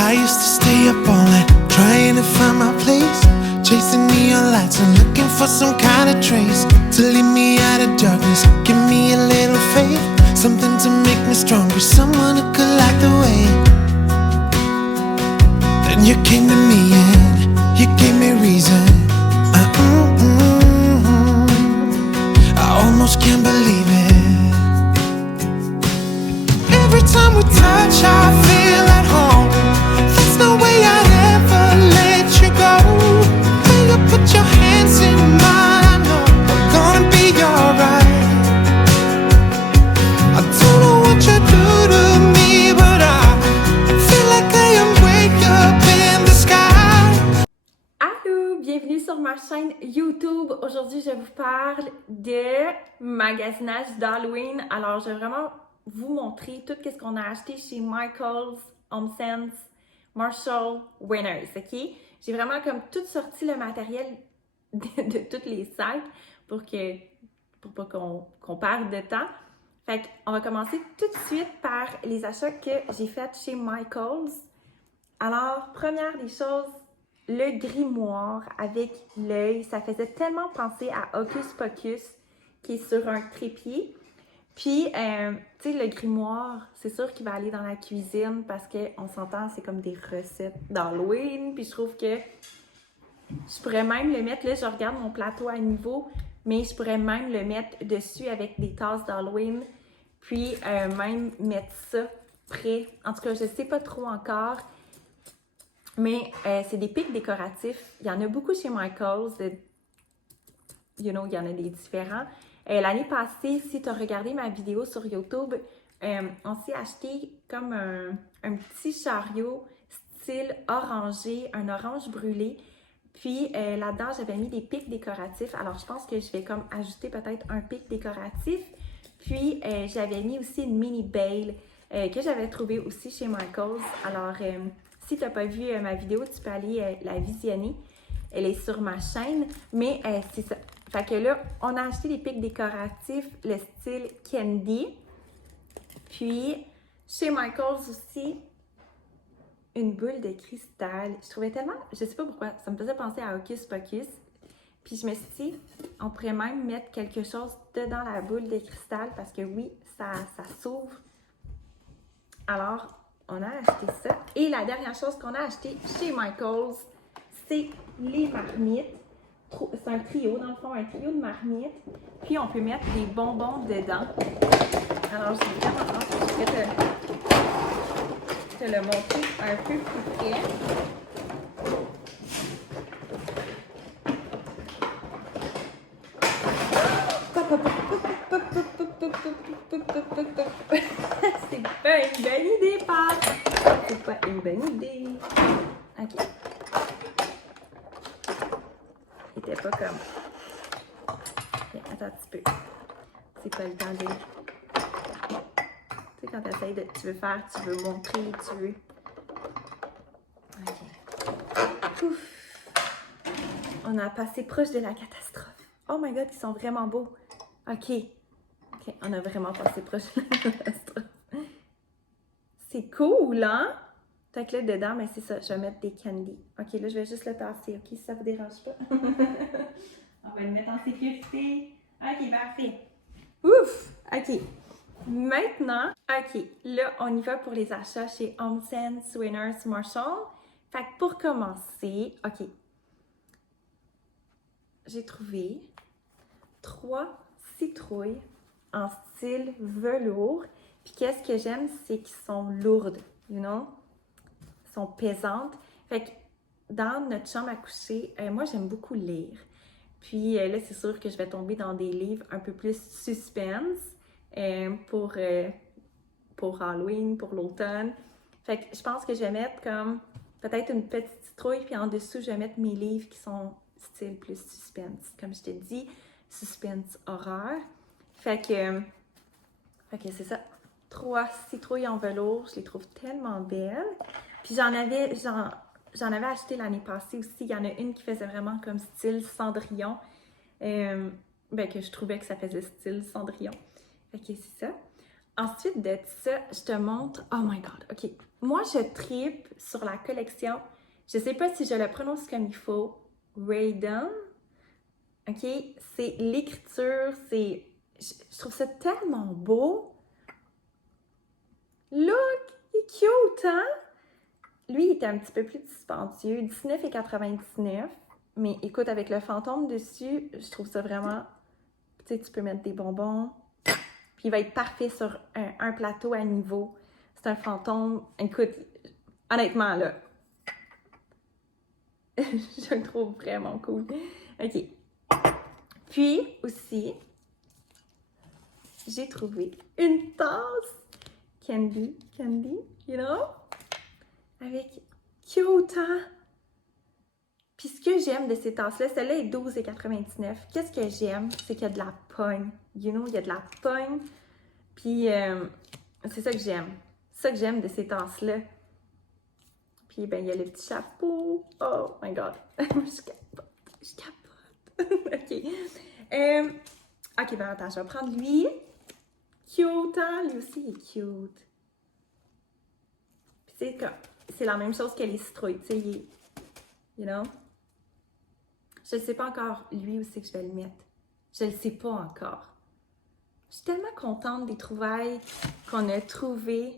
I used to stay up all night trying to find my place, chasing neon lights and looking for some kind of trace to lead me out of darkness. Give me a little faith, something to make me stronger, someone who could light the way. Then you came to me and you gave me reason. I almost can't believe it. Every time we touch, I feel at home. There's no way I'd ever let you go. When you put your hands in mine, I know we're gonna be alright. I don't know what you do to me, but I feel like I am wake up in the sky. Allô, bienvenue sur ma chaîne YouTube. Aujourd'hui, je vous parle de magasinage d'Halloween. Alors, je vais vraiment vous montrer tout ce qu'on a acheté chez Michaels, HomeSense, Marshall, Winners, ok? J'ai vraiment comme tout sorti le matériel de tous les sacs pour pas qu'on perde de temps. Fait qu'on va commencer tout de suite par les achats que j'ai faits chez Michaels. Alors, première des choses, le grimoire avec l'œil, ça faisait tellement penser à Hocus Pocus qui est sur un trépied. Puis, tu sais, le grimoire, c'est sûr qu'il va aller dans la cuisine parce qu'on s'entend, c'est comme des recettes d'Halloween. Puis je trouve que je pourrais même le mettre, là, je regarde mon plateau à niveau, mais je pourrais même le mettre dessus avec des tasses d'Halloween. Puis, même mettre ça prêt. En tout cas, je sais pas trop encore. Mais c'est des pics décoratifs. Il y en a beaucoup chez Michaels. Il y en a des différents. L'année passée, si tu as regardé ma vidéo sur YouTube, on s'est acheté comme un petit chariot style orangé, un orange brûlé. Puis là-dedans, j'avais mis des pics décoratifs. Alors, je pense que je vais comme ajouter peut-être un pic décoratif. Puis, j'avais mis aussi une mini bale que j'avais trouvée aussi chez Michaels. Alors, si tu n'as pas vu ma vidéo, tu peux aller la visionner. Elle est sur ma chaîne. Mais c'est ça. Fait que là, on a acheté des pics décoratifs, le style Candy. Puis, chez Michaels aussi, une boule de cristal. Je trouvais tellement, je sais pas pourquoi, ça me faisait penser à Hocus Pocus. Puis je me suis dit, on pourrait même mettre quelque chose dedans la boule de cristal parce que oui, ça s'ouvre. Alors, on a acheté ça. Et la dernière chose qu'on a acheté chez Michaels, c'est les marmites. C'est un trio, dans le fond, un trio de marmites. Puis, on peut mettre des bonbons dedans. Alors, j'ai vraiment hâte. Je vais te le montrer un peu plus près. C'est pas une bonne idée, Pat! C'est pas une bonne idée. OK. C'était pas comme... Okay, attends un petit peu. C'est pas le temps de... Tu sais, quand t'essayes de... Tu veux faire, tu veux montrer, tu veux... OK. Ouf! On a passé proche de la catastrophe. Oh my God, ils sont vraiment beaux. OK. OK, on a vraiment passé proche de la catastrophe. C'est cool, hein? Fait que là, dedans, mais c'est ça, je vais mettre des candies. OK, là, je vais juste le tasser, OK, si ça vous dérange pas. On va le mettre en sécurité. OK, parfait. Ouf! OK. Maintenant, OK, là, on y va pour les achats chez HomeSense, Winners, Marshall. Fait que pour commencer, OK, j'ai trouvé 3 citrouilles en style velours. Puis qu'est-ce que j'aime, c'est qu'ils sont lourdes, you know? Ils sont pesantes. Fait que dans notre chambre à coucher, moi, j'aime beaucoup lire. Puis là, c'est sûr que je vais tomber dans des livres un peu plus suspense pour Halloween, pour l'automne. Fait que je pense que je vais mettre comme peut-être une petite citrouille, puis en dessous, je vais mettre mes livres qui sont style plus suspense. Comme je te dis, suspense horreur. Fait que c'est ça. 3 citrouilles en velours, je les trouve tellement belles. Puis j'en avais acheté l'année passée aussi. Il y en a une qui faisait vraiment comme style Cendrillon. Que je trouvais que ça faisait style Cendrillon. Fait que c'est ça. Ensuite de ça, je te montre... Oh my God, OK. Moi, je tripe sur la collection. Je sais pas si je le prononce comme il faut. Raydon. OK? C'est l'écriture, c'est... Je trouve ça tellement beau. Look! Il est cute, hein? Lui, il était un petit peu plus dispendieux. 19,99. Mais écoute, avec le fantôme dessus, je trouve ça vraiment... Tu sais, tu peux mettre des bonbons. Puis il va être parfait sur un plateau à niveau. C'est un fantôme. Écoute, honnêtement, là, je le trouve vraiment cool. OK. Puis, aussi, j'ai trouvé une tasse candy, you know? Avec cute, hein? Puis ce que j'aime de ces tasses-là, celle-là est 12,99. Qu'est-ce que j'aime? C'est qu'il y a de la pogne. You know, il y a de la pogne. Puis c'est ça que j'aime. C'est ça que j'aime de ces tasses-là. Puis ben, il y a le petit chapeau. Oh my God. Je capote. OK. OK, ben attends, je vais prendre lui. Cute, hein? Lui aussi, il est cute. Puis c'est la même chose que les citrouilles, tu sais, il est... You know? Je ne sais pas encore, lui, où c'est que je vais le mettre. Je ne le sais pas encore. Je suis tellement contente des trouvailles qu'on a trouvées.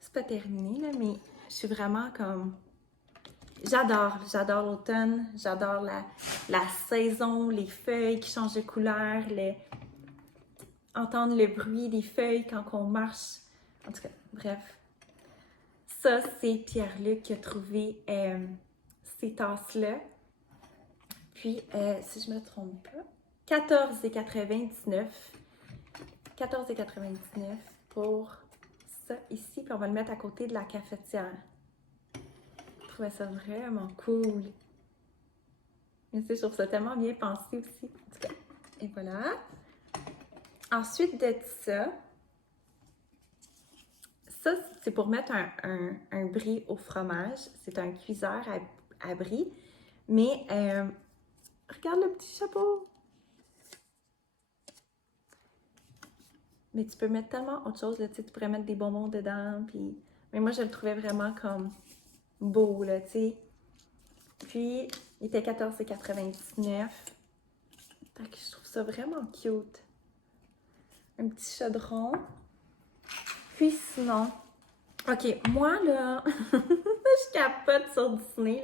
C'est pas terminé, là, mais je suis vraiment comme... J'adore l'automne, j'adore la saison, les feuilles qui changent de couleur, entendre le bruit des feuilles quand on marche. En tout cas, bref. Ça, c'est Pierre-Luc qui a trouvé ces tasses-là. Puis, si je me trompe pas, 14,99. 14,99 pour ça ici. Puis on va le mettre à côté de la cafetière. Je trouvais ça vraiment cool. Mais tu sais, je trouve ça tellement bien pensé aussi. En tout cas, et voilà. Ensuite de ça, c'est pour mettre un brie au fromage. C'est un cuiseur à brie. Mais, regarde le petit chapeau. Mais tu peux mettre tellement autre chose, là, tu sais, tu pourrais mettre des bonbons dedans, puis... Mais moi, je le trouvais vraiment comme beau, là, tu sais. Puis, il était 14,99. Fait que je trouve ça vraiment cute. Un petit chaudron. Puis sinon... OK, moi, là, je capote sur Disney,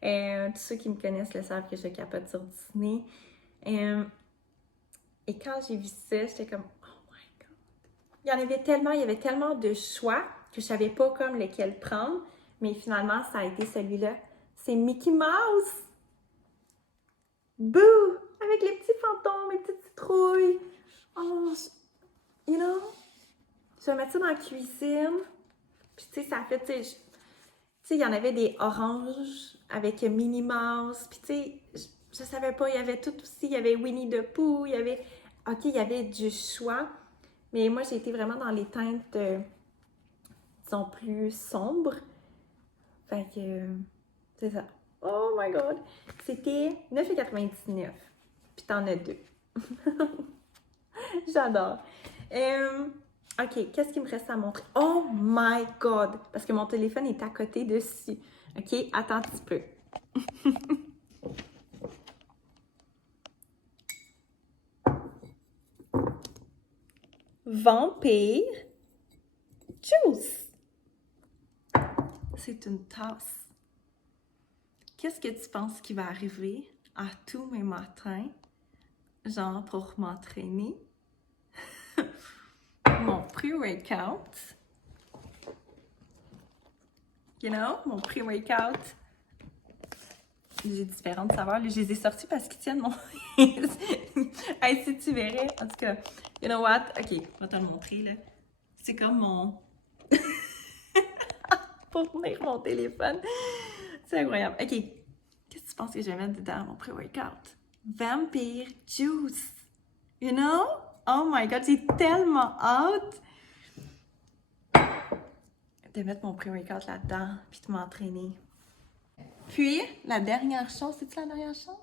là. Tous ceux qui me connaissent le savent que je capote sur Disney. Et quand j'ai vu ça, j'étais comme... Il y avait tellement de choix que je savais pas comme lequel prendre, mais finalement, ça a été celui-là. C'est Mickey Mouse! Bouh! Avec les petits fantômes, les petites citrouilles. Oh, you know? Je vais mettre ça dans la cuisine. Puis tu sais, ça fait, tu sais, il y en avait des oranges avec Minnie Mouse. Puis tu sais, je savais pas, il y avait tout aussi. Il y avait Winnie the Pooh, il y avait... OK, il y avait du choix. Mais moi, j'ai été vraiment dans les teintes, disons, plus sombres. Fait que, c'est ça. Oh my God! C'était 9,99. Puis t'en as deux. J'adore. OK, qu'est-ce qu'il me reste à montrer? Oh my God! Parce que mon téléphone est à côté dessus. OK, attends un petit peu. Vampire Juice. C'est une tasse. Qu'est-ce que tu penses qui va arriver à tous mes matins, genre pour m'entraîner? Mon pre-workout. You know, mon pre-workout. J'ai différentes saveurs. Là, je les ai sorties parce qu'ils tiennent mon... Hey, si tu verrais, en tout cas, you know what? OK, je vais te le montrer, là. C'est comme mon... pour tenir mon téléphone. C'est incroyable. OK, qu'est-ce que tu penses que je vais mettre dedans, mon pre-workout? Vampire Juice. You know? Oh my God, j'ai tellement hâte de mettre mon pre-workout là-dedans puis de m'entraîner. Puis, la dernière chose, c'est-tu la dernière chose?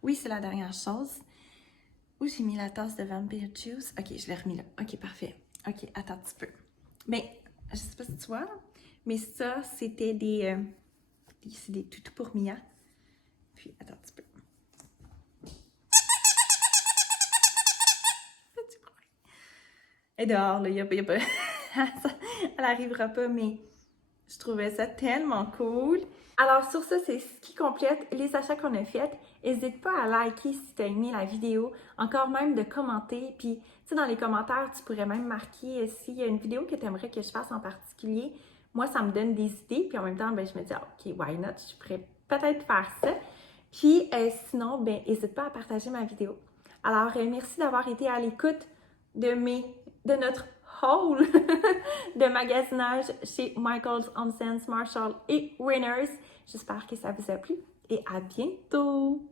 Oui, c'est la dernière chose. Où j'ai mis la tasse de Vampire Juice? OK, je l'ai remis là. OK, parfait. Ok, attends un petit peu. Ben, je sais pas si tu vois, mais ça, c'était c'est des toutous pour Mia. Puis, attends un petit peu. Petit bruit. Elle est dehors, là, y a pas... Elle arrivera pas, mais je trouvais ça tellement cool. Alors sur ça, c'est ce qui complète les achats qu'on a faits. N'hésite pas à liker si tu as aimé la vidéo, encore même de commenter. Puis, tu sais, dans les commentaires, tu pourrais même marquer s'il y a une vidéo que tu aimerais que je fasse en particulier. Moi, ça me donne des idées. Puis en même temps, ben, je me dis, ah, OK, why not? Je pourrais peut-être faire ça. Puis sinon, ben, n'hésite pas à partager ma vidéo. Alors, merci d'avoir été à l'écoute de notre haul de magasinage chez Michaels, Homme Sense, Marshall et Winners. J'espère que ça vous a plu et à bientôt!